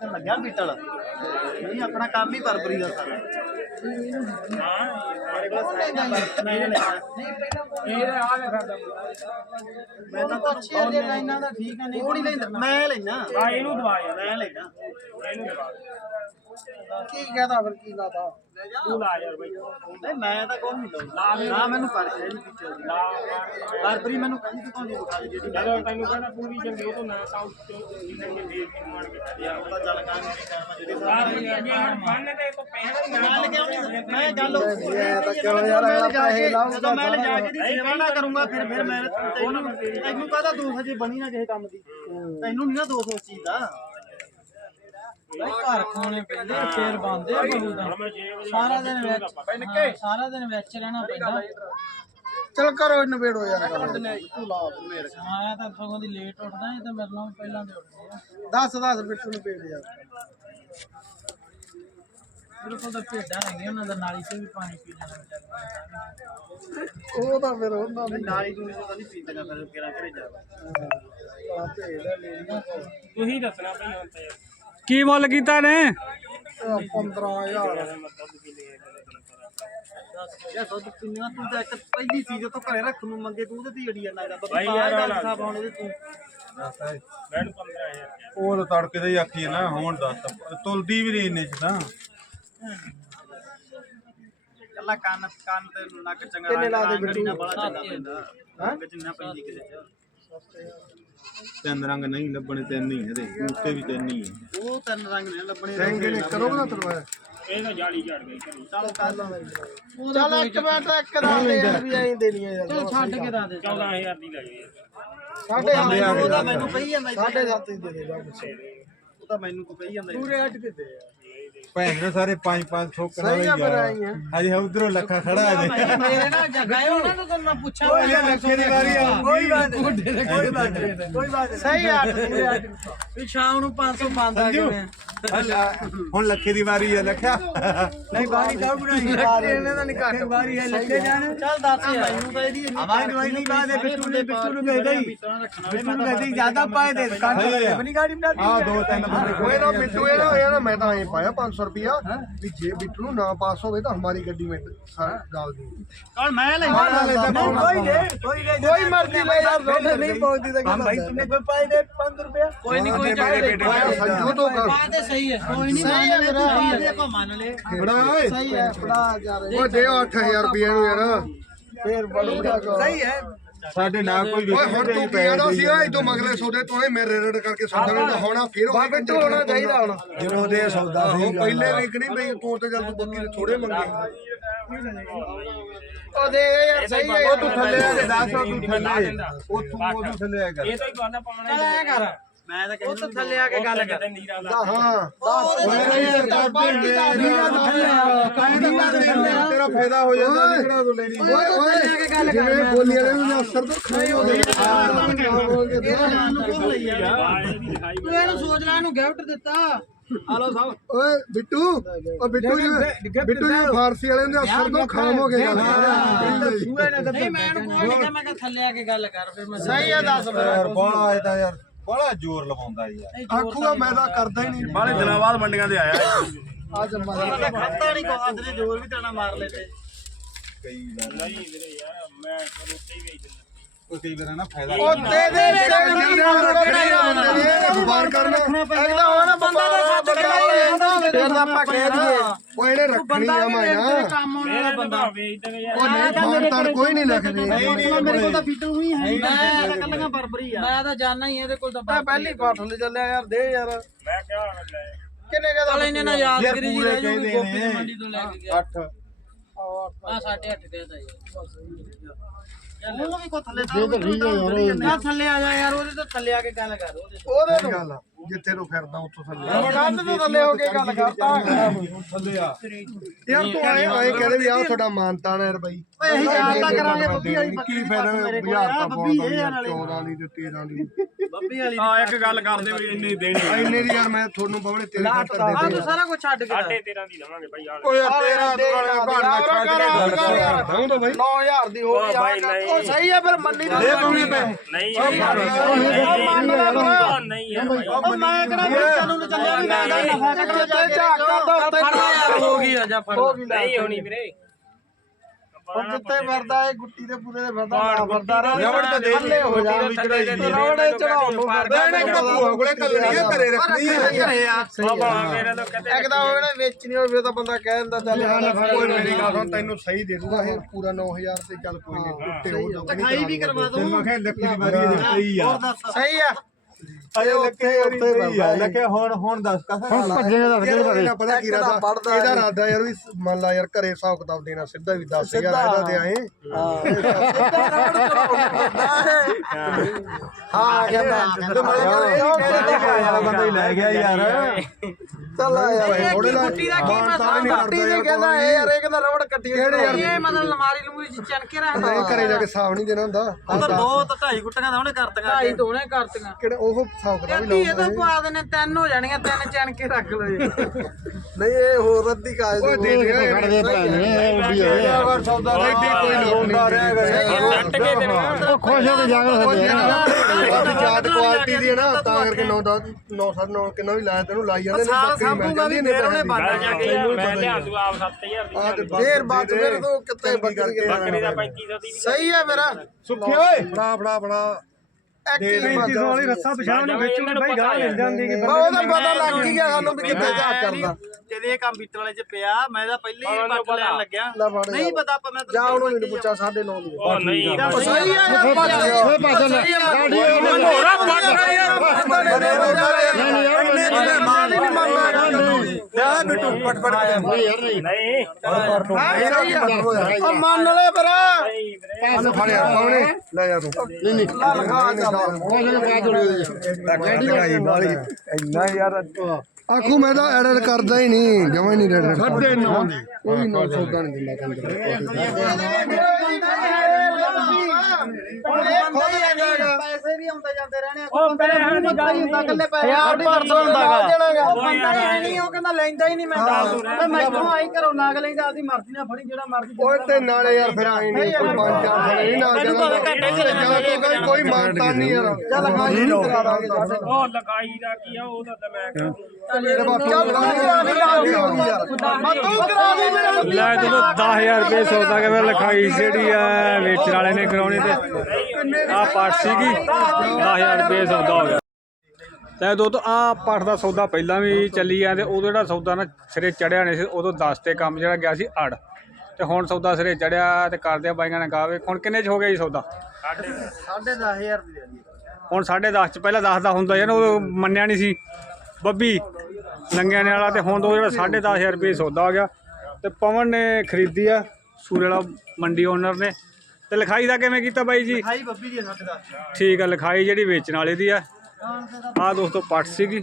ਤੇ ਲੱਗਿਆ ਬੀਟਲ। ਨਹੀਂ ਆਪਣਾ ਕੰਮ ਹੀ ਬਰਬਰੀ ਦਾ ਸਾਰਾ। ਮੈਂ ਤਾਂ ਤਾਂ ਅੱਛੀ ਦੇ ਲਾਈਨਾਂ ਦਾ ਠੀਕ ਆ ਨਹੀਂ ਉਹ ਨਹੀਂ ਲੈਂਦਾ। ਮੈਂ ਲੈਣਾ ਆ ਇਹਨੂੰ ਦਵਾ ਯਾਰ। ਮੈਂ ਲੈਣਾ ਇਹਨੂੰ ਦਵਾ ਕੀ ਕਹਦਾ ਫਿਰ ਕੀ ਲਾਦਾ ਤੂੰ ਲਾ ਯਾਰ ਬਈ। ਨਹੀਂ ਮੈਂ ਤਾਂ ਕੋਈ ਨਹੀਂ ਲਾਉਂਦਾ। ਨਾ ਮੈਨੂੰ ਫ਼ਰਕ ਹੈ ਨਹੀਂ ਪਿੱਛੇ ਦੀ। ਬਰਬਰੀ ਮੈਨੂੰ ਕਹਿੰਦੀ ਤੂੰ ਵਿਖਾ ਦੇ ਜਿਹੜੀ ਜਦੋਂ ਤੈਨੂੰ ਕਹਿੰਦਾ ਪੂਰੀ ਜੰਗੀ ਉਹ ਤੋਂ ਨਾ ਸਾਊਥ ਤੋਂ ਜਿੰਨੇ ਦੇ ਕੇ ਮਾਰ ਕੇ ਯਾਰ ਉਹਦਾ ਚੱਲ ਕਾਂ ਨਹੀਂ ਕਰਨਾ ਜਿਹੜੇ ਸਾਰੇ ਜੇ ਹਣ ਬੰਨ ਤੇ ਕੋ ਪੈਸਾ ਨਹੀਂ ਮੈਂ ਲੱਗਿਆ ਨਹੀਂ ਮੈਂ ਗੱਲ ਤਾਂ ਚਲੋ ਯਾਰ ਅਗਲਾ ਪੈਸੇ ਲਾਉਂਗਾ ਜਦੋਂ ਮੈਂ ਲਿਜਾ ਕੇ ਦੀ ਸੇਵਾ ਨਾ ਕਰੂੰਗਾ ਫਿਰ ਫਿਰ ਮੈਂ ਤੈਨੂੰ ਤੈਨੂੰ ਕਹਦਾ 200 ਜੇ ਬਣੀ ਨਾ ਕਿਸੇ ਕੰਮ ਦੀ? ਤੈਨੂੰ ਨਹੀਂ ਨਾ 200 ਉਸ ਚੀਜ਼ ਦਾ। ਘਰ ਖਾਣੇ ਪੈਂਦੇ ਆ, ਫੇਰ ਬੰਦੇ ਆ ਬਹੂ ਦਾ। ਮੈਂ 6 ਵਜੇ ਸਾਰਾ ਦਿਨ ਵਿੱਚ ਹਾਂ, ਸਾਰਾ ਦਿਨ ਵਿੱਚ ਰਹਿਣਾ ਪੈਂਦਾ। ਚਲ ਕਰੋ ਨਵੇੜੋ ਯਾਰ। ਤੂੰ ਲਾ ਮੇਰੇ ਮੈਂ ਤਾਂ ਸਗੋਂ ਦੀ ਲੇਟ ਉੱਠਦਾ ਇਹ ਤਾਂ ਮੇਰੇ ਨਾਲੋਂ ਪਹਿਲਾਂ ਦੇ ਉੱਠਦੇ ਆ। 10 10 ਬਿੱਟੂ ਨੂੰ ਪੇੜ ਯਾਰ। ਮੇਰੇ ਕੋਲ ਤਾਂ ਭੇਡਾਂ ਹੈਗੀਆਂ ਉਹਨਾਂ ਦਾ ਨਾਲੀ ਤੇ ਵੀ ਪਾਣੀ ਪੀ ਲੈਣਾ ਵਿਚਾਰਾ ਉਹ ਤਾਂ ਫਿਰ ਉਹਨਾਂ ਦੀ ਨਾਲੀ ਦੂਰੀ ਤੋਂ ਤਾਂ ਨਹੀਂ ਪੀਂਦਾ ਫਿਰ ਕਿਹੜਾ ਘਰੇ ਜਾ ਤੁਸੀਂ ਦੱਸਣਾ ਭਈ ਹੁਣ ਤੇ। ਕੀ ਮੁੱਲ ਕੀਤਾ ਨੇ 15000 ਯਾ ਦੁੱਧ ਕਿੰਨਾ ਤੂੰ ਤਾਂ ਇੱਕ ਪਹਿਲੀ ਚੀਜ਼ ਤੋਂ ਘਰੇ ਰੱਖਣ ਨੂੰ ਮੰਗੇ ਤੂੰ ਤੇ ਢੀੜੀ ਜਾਂਦਾ ਬਾਈ ਯਾਰ ਗੱਲ ਸਾਬ ਆਉਣੇ ਤੇ। ਤੂੰ ਮੈਨੂੰ 15000 ਉਹ ਤਾਂ ਤੜਕੇ ਦੇ ਹੀ ਆਖੀ ਨਾ ਹੁਣ ਦੱਸ। ਤੁਲਦੀ ਵੀ ਨਹੀਂ ਇੰਨੇ ਚ ਤਾਂ। ਕੱਲਾ ਕੰਨ ਕੰਨ ਤੇ ਨੱਕ ਚੰਗਾ ਨਾ ਬੜਾ ਚੰਗਾ ਪੈਂਦਾ। ਜਿੰਨਾ ਪੈਂਦੀ ਕਿਸੇ ਚ। ਤਿੰਨ ਰੰਗ ਨਹੀਂ ਲੱਭਣੇ ਤਿੰਨ ਹੀ ਇਹਦੇ। ਉੱਤੇ ਵੀ ਤਿੰਨ ਹੀ ਹੈ ਉਹ ਤਿੰਨ ਰੰਗ ਨੇ ਲੱਭਣੇ ਸਿੰਘ ਨੇ ਕਰੋ ਨਾ ਤਰਵਾਇਆ ਇਹ ਤਾਂ ਜਾਲੀ ਝੜ ਗਈ ਘਰੇ। ਚਲੋ ਕਰ ਲਾ ਚੱਲ ਇੱਕ ਮਿੰਟ ਇੱਕ ਦਾ ਦੇ ਯਾਰ ਵੀ ਐਂ ਦੇਣੀਆਂ ਯਾਰ। ਚਲ ਛੱਡ ਕੇ ਦਾ ਦੇ 14000 ਦੀ ਲੱਗੀ ਸਾਡੇ ਹੱਥ ਉਹਦਾ ਮੈਨੂੰ ਕਹੀ ਜਾਂਦਾ ਸਾਡੇ ਹੱਥ ਹੀ ਦੇ ਦੇ ਜਾ ਉਹ ਤਾਂ ਮੈਨੂੰ ਤੂੰ ਕਹੀ ਜਾਂਦਾ ਪੂਰੇ ਹੱਟ ਕੇ ਦੇ ਭੈਣ ਨੇ ਸਾਰੇ 5 5 ਠੋਕਰ ਵਾਲੇ ਸਹੀ ਆ ਫਿਰ ਆਈ ਆ ਅਜੇ ਉਧਰੋਂ ਲੱਖਾ ਖੜਾ ਹੈ ਮੇਰੇ ਨਾਲ ਜਗਾਏ ਉਹਨਾਂ ਨੂੰ ਤਾਂ ਮੈਂ ਪੁੱਛਾਂ ਲੱਖੇ ਦੀ ਵਾਰੀ ਕੋਈ ਬਾਤ ਨਹੀਂ ਕੋਈ ਬਾਤ ਨਹੀਂ। ਕੋਈ ਬਾਤ ਸਹੀ ਆ ਪੂਰੇ ਵੀ ਸ਼ਾਮ ਨੂੰ 500 ਪਾਉਂਦਾ ਕਿਵੇਂ ਹੁਣ ਲੱਖੇ ਦੀ ਵਾਰੀ ਹੈ ਲੱਖਾ। ਨਹੀਂ ਬਾਰੀ ਕਾ ਬਣਾਈ ਬਾਰੀ ਇਹਨੇ ਨਹੀਂ ਘੱਟ। ਬਾਰੀ ਹੈ ਲੱਗੇ ਜਾਣ। ਚੱਲ ਦੱਸ ਮੈਨੂੰ ਤਾਂ ਇਹਦੀ ਹਮਾਰੀ ਦਵਾਈ ਨਹੀਂ ਪਾ ਦੇ ਬਿੱਟੂ ਨੇ ਬਿੱਟੂ ਨੂੰ ਕਹਿੰਦਾ ਹੀ। ਬਿੱਟੂ ਨੂੰ ਕਹਿੰਦਾ ਜ਼ਿਆਦਾ ਪਾਏ ਦੇ ਦੁਕਾਨ ਸਹੀ ਆ। ਆਪਣੀ ਗਾੜੀ ਬਣਾ ਆ ਦੋ ਤਿੰਨ ਬੰਦੇ ਓਏ ਨਾ ਬਿੱਟੂ ਇਹ ਨਾ ਹੋਇਆ ਨਾ ਮੈਂ ਤਾਂ ਐਂ ਪਾਇਆ 500 ਰੁਪਿਆ ਵੀ ਜੇ ਬਿੱਟੂ ਨੂੰ ਨਾ ਪਾਸ ਹੋਵੇ ਤਾਂ ਹਮਾਰੀ ਗੱਡੀ ਵਿੱਚ ਸਾਰਾ ਡਾਲ ਦੀ। ਕੌਣ ਮੈਂ ਕੋਈ ਦੇ ਕੋਈ ਦੇ ਕੋਈ ਮਰਜ਼ੀ ਲੈ ਯਾਰ ਦੁੱਧ ਨਹੀਂ ਪਹੁੰਚਦੀ ਤਾਂ ਭਾਈ ਤੁਮਨੇ ਕੋਈ ਪਾਏ ਦੇ 5 ਰੁਪਏ ਕੋਈ ਨਹੀਂ ਕੋਈ ਚਾਹੇ ਸੰਜੂ ਤੋਂ ਕਰ ਪਾ ਤੇ ਸਹੀ ਹੈ। ਕੋਈ ਨਹੀਂ ਸਹੀ ਮੰਨ ਹੈ ਲੈ ਵੀਰਾ ਸਹੀ ਹੈ ਆਪਾਂ ਮੰਨ ਲੈ। ਬੜਾ ਓਏ ਸਹੀ ਹੈ ਬੜਾ ਯਾਰ ਓਏ ਦੇ 8000 ਰੁਪਏ ਨੂੰ ਯਾਰ। ਫੇਰ ਬੜਾ ਸਹੀ ਹੈ। ਸਾਡੇ ਨਾਲ ਕੋਈ ਓਏ ਹੁਣ ਤੂੰ ਕੀ ਆਦਾ ਸੀਗਾ ਇਹ ਤੋਂ ਮਗਲੇ ਸੌਦੇ ਤੋਂ ਇਹ ਮੇਰੇ ਰੇਡ ਕਰਕੇ ਸੌਦਾ ਲੈਂਦਾ ਹੋਣਾ ਫਿਰ ਉਹ ਬਿੱਟੂ ਹੋਣਾ ਚਾਹੀਦਾ ਹੁਣ। ਜਦੋਂ ਦੇ ਸੌਦਾ ਉਹ ਪਹਿਲੇ ਵਿਕਣੀ ਪਈ ਤੂੰ ਤੇ ਜਦ ਤੂੰ ਬੱਕੀ ਦੇ ਥੋੜੇ ਮੰਗੇ। ਉਹ ਦੇ ਯਾਰ ਸਹੀ ਹੈ ਉਹ ਤੂੰ ਥੱਲੇ ਆ ਕੇ ਦੱਸ ਉਹ ਤੂੰ ਥੱਲੇ ਉਹ ਤੂੰ ਉਹ ਥੱਲੇ ਆ ਕਰ ਇਹ ਤਾਂ ਹੀ ਕਹਿੰਦਾ ਪਾਉਣਾ ਚੱਲ ਐ ਕਰ। ਮੈਂ ਤਾਂ ਕਹਿੰਦਾ ਥੱਲੇ ਆ ਕੇ ਗੱਲ ਕਰ। ਨੀਰਾ ਲਾ ਹਾਂ ਤੇਰਾ ਫਾਇਦਾ ਹੋ ਜਾਂਦਾ ਨਿਕੜਾ ਤੂੰ ਲੈਣੀ। ਓਏ ਓਏ ਜਿਵੇਂ ਬੋਲੀ ਵਾਲੇ ਨੂੰ ਅਫਸਰ ਤੋਂ ਖਾਈ ਹੋ ਗਈ ਤੂੰ ਇਹਨੂੰ ਸੋਚ ਲੈ ਇਹਨੂੰ ਗਿਫਟ ਦਿੱਤਾ। ਓਏ ਬਿੱਟੂ ਓ ਬਿੱਟੂ ਜਿਵੇਂ ਬਿੱਟੂ ਜਿਵੇਂ ਫਾਰਸੀ ਵਾਲੇ ਦੇ ਅਫਸਰ ਤੋਂ ਖਾਮ ਹੋ ਗਏ ਨਹੀਂ ਮੈਂ ਇਹਨੂੰ ਕੋਈ ਨਹੀਂ ਕਿਹਾ ਮੈਂ ਕਿਹਾ ਥੱਲੇ ਆ ਕੇ ਗੱਲ ਕਰ ਫਿਰ ਮੈਂ ਸਹੀ ਹੈ ਦੱਸ ਫਿਰ। ਬਾਲਾ ਇਹਦਾ ਯਾਰ। ਬੜਾ ਜ਼ੋਰ ਲਵਾਉਂਦਾ ਯਾਰ। ਆਖੂਗਾ ਮੈਂ ਤਾਂ ਕਰਦਾ ਹੀ ਨਹੀਂ। ਬਾਲੇ ਦਿਨਾਂ ਬਾਅਦ ਮੰਡੀਆਂ ਤੇ ਆਇਆ ਆ ਜੰਮਾ ਮੈਂ ਖਾਤਾ ਨਹੀਂ ਕੋ ਹੱਥ ਨੇ ਜ਼ੋਰ ਵੀ ਤੇਣਾ ਮਾਰ ਲੈਤੇ ਕਈ ਵਾਰ। ਨਹੀਂ ਵੀਰੇ ਯਾਰ ਮੈਂ ਰੋਟੀ ਵੇਚ ਦਿੰਦਾ ਕੋਈ ਕਈ ਵਾਰ ਨਾ ਫਾਇਦਾ ਉਹ ਦੇ ਦੇ ਵਪਾਰ ਕਰਨਾ ਅਗਲਾ ਹੋਣਾ ਬੰਦਾ ਦਾ ਸੱਚ ਕਰਾਈ ਫਿਰ ਆਪਾਂ ਕਹਿ ਦਈਏ ਉਹ ਇਹਨੇ ਰੱਖਣੀ ਆ ਮੈਂ ਨਾ ਕੰਮ ਆਉਣ ਵਾਲਾ ਮੇਰੇ ਬੰਦਾ ਵੇਚ ਦੇਵੇ ਯਾਰ ਉਹ ਨਹੀਂ ਫਾਰ ਤਾਰ ਕੋਈ ਨਹੀਂ ਲਿਖਦੇ ਮੇਰੇ ਕੋਲ ਤਾਂ ਫੀਟੂ ਵੀ ਹੈ ਮੈਂ ਤਾਂ ਕੱਲੀਆਂ ਬਰਬਰੀ ਆ ਮੈਂ ਤਾਂ ਜਾਣਾ ਹੀ ਇਹਦੇ ਕੋਲ ਤਾਂ ਮੈਂ ਪਹਿਲੀ ਪਾਠ ਲੈ ਚੱਲਿਆ ਯਾਰ ਦੇ ਯਾਰ ਮੈਂ ਕਿਹਾ ਲੈ ਕਿੰਨੇ ਕਹਦਾ ਚੱਲ ਇਹਨੇ ਨਾ ਯਾਦ ਯਾਰ ਕਰੀ ਜੀ ਗੋਪੀ ਦੀ ਨੇ। ਮੰਡੀ ਤੋਂ ਲੈ ਕੇ ਗਿਆ 8 ਆ ਸਾਡੇ ਅੱਠ ਕਹਿਦਾ ਯਾਰ ਉਹ ਵੀ ਕੋ ਥੱਲੇ ਤਾਂ ਨਾ ਥੱਲੇ ਆ ਜਾ ਯਾਰ ਉਹਦੇ ਤੋਂ ਥੱਲੇ ਆ ਕੇ ਗੱਲ ਕਰ ਉਹਦੇ। ਉਹਦੇ ਤੋਂ ਗੱਲ ਆ, ਜਿੱਥੇ ਨੂੰ ਫਿਰਦਾ ਉੱਥੋਂ ਥੱਲੇ ਕੰਧ ਤੋਂ ਥੱਲੇ ਹੋ ਕੇ ਗੱਲ ਕਰਤਾ ਥੱਲੇ ਆ। ਯਾਰ ਤੂੰ ਆਏ ਆਏ ਕਹਿੰਦੇ ਵੀ ਆਹ ਤੁਹਾਡਾ ਮਾਨਤਾ ਨਾ ਯਾਰ ਬਾਈ। ਓਏ ਅਸੀਂ ਜਾਣਦਾ ਕਰਾਂਗੇ ਬੱਬੀ ਵਾਲੀ ਕੀ ਫਾਇਦਾ ਮੇਰੇ ਕੋਲ ਬਾਜ਼ਾਰ ਆ ਤਾਂ ਇਹ ਨਾਲੇ 14 ਦੀ ਤੇ 13 ਦੀ। ਬੱਬੀ ਵਾਲੀ ਹਾਂ ਇੱਕ ਗੱਲ ਕਰਦੇ ਵੀ ਇੰਨੀ ਦੇਣੀ ਇੰਨੇ ਦੀ ਯਾਰ ਮੈਂ ਤੁਹਾਨੂੰ ਬਵਲੇ ਤੇਰੇ ਖਾਤਰ ਆ। ਦੇ ਤੂੰ ਸਾਰਾ ਕੁਝ ਛੱਡ ਕੇ ਸਾਢੇ 13 ਦੀ ਲਵਾਂਗੇ ਭਾਈ ਯਾਰ ਓ ਯਾਰ ਤੇਰਾ ਤੂੰ ਵਾਲੇ ਘਰ ਨਾ ਛੱਡ ਕੇ ਗੱਲ ਕਰ ਦੇ ਤਾਂ ਬਾਈ 9000 ਦੀ ਹੋ ਗਈ ਨਹੀਂ। ਉਹ ਸਹੀ ਆ ਫਿਰ ਮੰਨੀ ਦਾ ਦੇ ਪਾਉਣੇ ਪੈਸੇ ਨਹੀਂ ਉਹ ਮੰਨ ਲੈ ਨਹੀਂ ਹੈ ਭਾਈ ਉਹ ਮੈਂ ਕਿਹੜਾ ਵੇਚਣ ਨੂੰ ਚੱਲਿਆ ਵੀ ਮੈਂ ਤਾਂ ਨਫਾ ਕੱਢਣਾ ਜਾ ਕੇ ਝਾਕ ਕਰਦਾ ਉੱਤੇ ਹੋ ਗਈ ਆ ਜਾ ਫੜ ਹੋ ਗਈ ਲੈ ਨਹੀਂ ਹੋਣੀ ਵੀਰੇ। ਉਹ ਕਿੱਥੇ ਫਿਰਦਾ ਇਹ ਗੁੱਟੀ ਦੇ ਪੂਰੇ ਦੇ ਫਿਰਦਾ ਨਾ ਫਿਰਦਾ ਰਹਾ ਰਬੜ ਤਾਂ ਦੇ ਥੱਲੇ ਹੋ ਜਾ। ਵਿਚੜਾਈ ਦੀ ਰਵੜੇ ਚੜਾਉਣ ਨੂੰ ਫਿਰਦਾ ਇਹਨੇ ਕਿਹੜਾ ਭੂਆ ਕੋਲੇ ਕੱਲਣੀ ਆ। ਘਰੇ ਰੱਖਣੀ ਆ। ਬਾਬਾ ਮੇਰੇ ਤੋਂ ਕਹਿੰਦੇ ਇੱਕ ਤਾਂ ਹੋਵੇ ਨਾ ਵੇਚਣੀ ਹੋਵੇ ਤਾਂ ਬੰਦਾ ਕਹਿ ਦਿੰਦਾ ਚੱਲ ਕੋਈ ਮੇਰੀ ਗੱਲ ਸੁਣ ਤੈਨੂੰ ਸਹੀ ਦੇ ਦੂਗਾ। ਇਹ ਪੂਰਾ 9000 ਤੇ ਚੱਲ ਕੋਈ ਨਹੀਂ। ਟੁੱਟੇ ਹੋ ਜਾ ਟਖਾਈ ਵੀ ਕਰਵਾ ਦੂੰ। ਮੈਂ ਕਿਹਾ ਲੱਕੀ ਦੀ ਵਾਰੀ ਇਹਦੇ ਪਈ ਆ। ਹੋਰ ਦੱਸ। ਸਹੀ ਆ। ਅਜੇ ਉੱਥੇ ਪਈ ਆ। ਲੱਕੇ ਹੁਣ ਹੁਣ ਦੱਸ ਕਸਾ ਹੁਣ ਭੱਜੇ ਇਹਦਾ ਪਤਾ ਕੀ ਰਾਦਾ ਇਹਦਾ ਰਾਦਾ ਯਾਰ ਵੀ ਮੰਨ ਲਾ ਯਾਰ ਘਰੇ ਹਿਸਾਬ ਕਿਤਾਬ ਦੇਣਾ ਸਿੱਧਾ ਵੀ 10000 ਇਹਦਾ ਦੇ ਆਏ। ਹਾਂ। ਕਹਿੰਦਾ। ਤੇ ਮੈਂ ਯਾਰ ਬੰਦਾ ਹੀ ਲੈ ਗਿਆ ਯਾਰ। ਚੱਲ ਆ ਯਾਰ ਥੋੜੇ ਲਾ ਗੁੱਟੀ ਦਾ ਕੀ ਮਸਲਾ ਗੁੱਟੀ ਦੇ ਕਹਿੰਦਾ ਇਹ ਯਾਰ ਇਹ ਕਹਿੰਦਾ ਰਬੜ ਕੱਟੀ ਕਿਹੜੇ ਯਾਰ ਇਹ ਮਤਲਬ ਲਮਾਰੀ ਲਮੂਰੀ ਚ ਚਣ ਕੇ ਰੱਖਦਾ। ਨਹੀਂ ਘਰੇ ਜਾ ਕੇ ਹਿਸਾਬ ਨਹੀਂ ਦੇਣਾ ਹੁੰਦਾ। ਉਹ ਤਾਂ ਦੋ ਤਾਂ ਢਾਈ ਗੁੱਟੀਆਂ ਦਾ ਉਹਨੇ ਕਰਤੀਆਂ ਢਾਈ ਦੋਨੇ ਕਰਤੀਆਂ। ਕਿਹੜੇ ਉਹ ਹਿਸਾਬ ਕਿਤਾਬ ਵੀ ਗੱਡੀ ਇਹ ਲਾਉਂਦਾ ਤਾਂ ਪਾ ਦੇਣੇ ਤਿੰਨ ਹੋ ਜਾਣੀਆਂ ਤਿੰਨ ਚਣ ਕੇ ਰੱਖ ਲਓ ਨਹੀਂ ਇਹ ਹੋਰ ਰੱਦੀ ਕਾਜ ਉਹ ਦੇ ਦੇ ਖੜ ਦੇ ਭੈਣੇ ਸੌਦਾ ਨਹੀਂ ਕੋਈ ਲੋੜ ਨਹੀਂ ਕੱਟ ਕੇ ਦੇਣਾ ਉਹ ਖੁਸ਼ ਹੋ ਕੇ ਜਾ ਕੇ ਜਾਤ ਕੁਆਲਿਟੀ ਦੀ ਹੈ ਨਾ ਤਾਂ ਕਰਕੇ 9 10 9 7 9 ਕਿੰਨਾ ਵੀ ਲਾਇਆ ਤੈਨੂੰ ਲਾਈ ਜਾਂਦੇ ਨੇ ਸਾਲ ਸਾਂਭੂਗਾ ਵੀ ਫੇਰ ਉਹਨੇ ਪੈਸੇ ਬਣ ਜਾ ਕੇ ਮੈਂ ਲਿਆ ਦੂ ਆਪ 7000 ਆ ਤੇ ਫੇਰ ਬਾਤ ਮੇਰੇ ਤੋਂ ਕਿੱਥੇ ਬੱਕਰੀ ਬੱਕਰੀ ਦਾ 3500 ਦੀ ਸਹੀ ਹੈ ਮੇਰਾ। ਸੁੱਖੀ ਓਏ। ਫੜਾ ਫੜਾ ਫੜਾ। ਵਾਲੀ ਰੱਸਾ ਪਿਛਾਣ ਨੂੰ ਵੇਚੂ ਭਾਈ ਗਾਹ ਮਿਲ ਜਾਂਦੀ ਉਹਦਾ ਪਤਾ ਲੱਗ ਹੀ ਗਿਆ ਸਾਨੂੰ ਵੀ ਕਿੱਥੇ ਜਾ ਕਰਦਾ ਜਿਹਦੇ ਕੰਮ ਬੀਤਣ ਵਾਲੇ ਚ ਪਿਆ ਮੈਂ ਤਾਂ ਪਹਿਲੇ ਹੀ ਪੱਟ ਲੈਣ ਲੱਗਿਆ ਲੈ ਫੜ ਨਹੀਂ ਪਤਾ ਆਪਾਂ ਮੈਂ ਜਾ ਉਹਨੂੰ ਮੈਨੂੰ ਪੁੱਛਾ 9.5 ਦੀ ਉਹ ਨਹੀਂ ਉਹ ਸਹੀ ਹੈ ਯਾਰ ਭੱਜ ਗਿਆ ਲੈ ਗਾੜੀ ਪੱਟ ਰਿਹਾ ਯਾਰ ਨਹੀਂ ਉਹ ਮੰਨ ਲੈ ਭਰਾ ਨਹੀਂ ਪਾਸ ਫੜਿਆ ਕੌਣੇ ਲੈ ਜਾ ਤੂੰ ਨਹੀਂ ਨਹੀਂ ਉਹ ਜਿਹੜੇ ਪਾ ਜੁੜੇ ਉਹਦੀ ਇੰਨਾ ਯਾਰ ਆਖੂ ਮੈਂ ਤਾਂ ਐਡਰ ਕਰਦਾ ਹੀ ਨਹੀਂ ਜਮਾ ਹੀ ਨਹੀਂ ਰੈਡ ਸਾਡੇ ਨੌ ਦੀ। ਕੋਈ ਨੌ ਸੌਦਾ ਨਹੀਂ ਦਿੰਦਾ ਵੀ। ਆਉਂਦੇ ਜਾਂਦੇ ਰਹਿਣੇ ਉਹ ਪਹਿਲੇ ਹਾਂ ਨਹੀਂ ਗੱਲ ਹੁੰਦਾ ਇਕੱਲੇ ਪੈਸੇ ਯਾਰ ਭਰਦਾ ਹੁੰਦਾਗਾ ਉਹ ਬੰਦਾ ਹੈ ਨਹੀਂ ਉਹ ਕਹਿੰਦਾ ਲੈਂਦਾ ਹੀ ਨਹੀਂ ਮੈਂ ਤਾਂ। ਮੈਥੋਂ ਆਈ ਘਰੋਂ ਨਾਗ ਲੈਂਦਾ ਆਦੀ ਮਰਜ਼ੀ ਨਾਲ ਫੜੀ ਜਿਹੜਾ ਮਰਜ਼ੀ ਓਏ ਤੇ ਨਾਲੇ ਯਾਰ ਫਿਰ ਆਈ ਨਹੀਂ ਕੋਈ ਪੰਜ ਚਾਰ ਫੜੇ ਨਹੀਂ। ਨਾਲ ਜਾਣਾ। ਕੋਈ ਮਾਨਤਾ ਨਹੀਂ ਯਾਰ। ਚੱਲ ਲਖਾ ਜੀ ਕਰਾ ਦਾਂਗੇ ਉਹ ਲਗਾਈ ਦਾ ਕੀ ਆ ਉਹਦਾ ਤਾਂ ਮੈਂ ਕਿਹਾ। ਲੈ ਜਦੋਂ 10000 ਰੁਪਏ ਸੌਦਾ ਕਿਵੇਂ ਲਿਖਾਈ ਜਿਹੜੀ ਆ? ਵੇਚਣ ਵਾਲੇ ਨੇ ਕਰਾਉਣੀ ਤੇ। ਆ। ਪਾਟ ਸੀਗੀ 10000 ਰੁਪਏ ਸੌਦਾ ਹੋ ਗਿਆ। ਤੇ ਦੋ ਤੋਂ ਆ ਪਾਠ ਦਾ ਸੌਦਾ ਪਹਿਲਾਂ ਵੀ ਚੱਲੀ ਆ ਤੇ ਉਦੋਂ ਜਿਹੜਾ ਸੌਦਾ ਨਾ ਸਿਰੇ ਚੜਿਆ ਨਹੀਂ ਸੀ ਉਦੋਂ 10 ਤੇ ਕੰਮ ਜਿਹੜਾ ਗਿਆ ਸੀ ਅੜ। ਤੇ ਹੁਣ ਸੌਦਾ ਸਿਰੇ ਚੜਿਆ ਤੇ ਕਰਦੇ ਬਾਈਆਂ ਨੇ ਕਹਾ ਵੇ। ਹੁਣ ਕਿੰਨੇ ਚ ਹੋ ਗਿਆ ਜੀ ਸੌਦਾ? ਸਾਢੇ 10000 ਦੀ ਦੇਣੀ ਹੁਣ 10.5 ਚ ਪਹਿਲਾਂ 10 ਦਾ ਹੁੰਦਾ ਯਾਰ ਉਹ ਮੰਨਿਆ ਨਹੀਂ ਸੀ। ਬੱਬੀ ਨੰਗਿਆਂ ਨੇ ਵਾਲਾ ਤੇ ਹੁਣ ਉਹ ਜਿਹੜਾ 10500 ਰੁਪਏ ਸੌਦਾ ਹੋ ਗਿਆ। ਤੇ ਪਵਨ ਨੇ ਖਰੀਦੀ ਆ ਸੂਰੇ ਵਾਲਾ ਮੰਡੀ ਓਨਰ ਨੇ। ਤੇ ਲਿਖਾਈ ਦਾ ਕਿਵੇਂ ਕੀਤਾ ਬਾਈ ਜੀ? ਖਾਈ ਬੱਬੀ ਦੀ ਸਾਡੇ ਦਾ। ਠੀਕ ਆ ਲਿਖਾਈ ਜਿਹੜੀ ਵੇਚਣ ਵਾਲੇ ਦੀ ਆ। ਆ ਦੋਸਤੋ ਪੱਟ ਸੀਗੀ।